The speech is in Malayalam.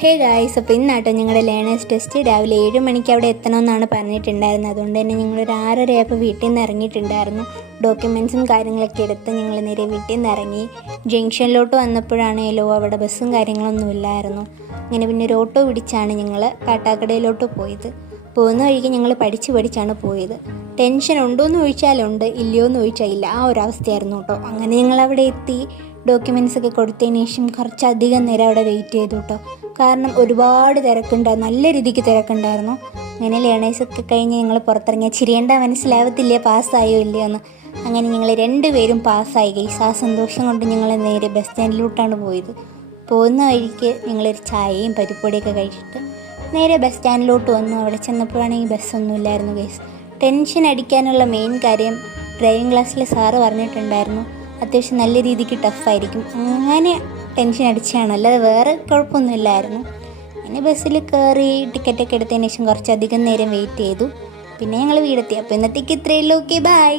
ഹേ ഗായ്സ്, അപ്പോൾ ഇന്നാട്ടോ ഞങ്ങളുടെ ലേണേഴ്സ് ടെസ്റ്റ്. രാവിലെ 7 മണിക്ക് അവിടെ എത്തണമെന്നാണ് പറഞ്ഞിട്ടുണ്ടായിരുന്നത്. അതുകൊണ്ട് തന്നെ ഞങ്ങളൊരു 6:30 ആയപ്പോൾ വീട്ടിൽ നിന്ന് ഇറങ്ങിയിട്ടുണ്ടായിരുന്നു. ഡോക്യുമെൻസും കാര്യങ്ങളൊക്കെ എടുത്ത് ഞങ്ങൾ നേരെ വീട്ടിൽ നിന്ന് ഇറങ്ങി. ജംഗ്ഷനിലോട്ട് വന്നപ്പോഴാണേലോ അവിടെ ബസ്സും കാര്യങ്ങളൊന്നും ഇല്ലായിരുന്നു. അങ്ങനെ പിന്നെ ഒരു ഓട്ടോ പിടിച്ചാണ് ഞങ്ങൾ കാട്ടാക്കടയിലോട്ട് പോയത്. പോകുന്ന വഴിക്ക് ഞങ്ങൾ പഠിച്ചാണ് പോയത്. ടെൻഷൻ ഉണ്ടോയെന്ന് ചോദിച്ചാലുണ്ട്, ഇല്ലയോ എന്ന് ചോദിച്ചാൽ ഇല്ല, ആ ഒരു അവസ്ഥയായിരുന്നു കേട്ടോ. അങ്ങനെ ഞങ്ങളവിടെ എത്തി. ഡോക്യുമെൻറ്റ്സൊക്കെ കൊടുത്തതിന് ശേഷം കുറച്ചധികം നേരം അവിടെ വെയിറ്റ് ചെയ്തു കേട്ടോ. കാരണം ഒരുപാട് തിരക്കുണ്ടായിരുന്നു, നല്ല രീതിക്ക് തിരക്കുണ്ടായിരുന്നു. അങ്ങനെ ലേണേഴ്സൊക്കെ കഴിഞ്ഞ് ഞങ്ങൾ പുറത്തിറങ്ങിയ ചിരിയേണ്ട മനസ്സിലാവത്തില്ല പാസ്സായോ ഇല്ലയോ എന്ന്. അങ്ങനെ ഞങ്ങൾ 2 പേരും പാസ്സായി ഗൈസ്. ആ സന്തോഷം കൊണ്ട് ഞങ്ങൾ നേരെ ബസ് സ്റ്റാൻഡിലോട്ടാണ് പോയത്. പോകുന്ന വഴിക്ക് ഞങ്ങളൊരു ചായയും പരിപ്പൊടിയൊക്കെ കഴിച്ചിട്ട് നേരെ ബസ് സ്റ്റാൻഡിലോട്ട് വന്നു. അവിടെ ചെന്നപ്പോഴാണെങ്കിൽ ബസ്സൊന്നുമില്ലായിരുന്നു ഗൈസ്. ടെൻഷൻ അടിക്കാനുള്ള മെയിൻ കാര്യം ഡ്രൈവിംഗ് ക്ലാസ്സിൽ സാറ് പറഞ്ഞിട്ടുണ്ടായിരുന്നു, അത്യാവശ്യം നല്ല രീതിക്ക് ടഫായിരിക്കും. അങ്ങനെ ടെൻഷൻ അടിച്ചാണ്, അല്ലാതെ വേറെ കുഴപ്പമൊന്നുമില്ലായിരുന്നു. പിന്നെ ബസ്സിൽ കയറി ടിക്കറ്റൊക്കെ എടുത്തതിന് ശേഷം കുറച്ചധികം നേരം വെയിറ്റ് ചെയ്തു. പിന്നെ ഞങ്ങൾ വീടെത്തി. അപ്പോൾ ഇന്നത്തേക്ക് ഇത്രയേ ഉള്ളൂ. Okay, by.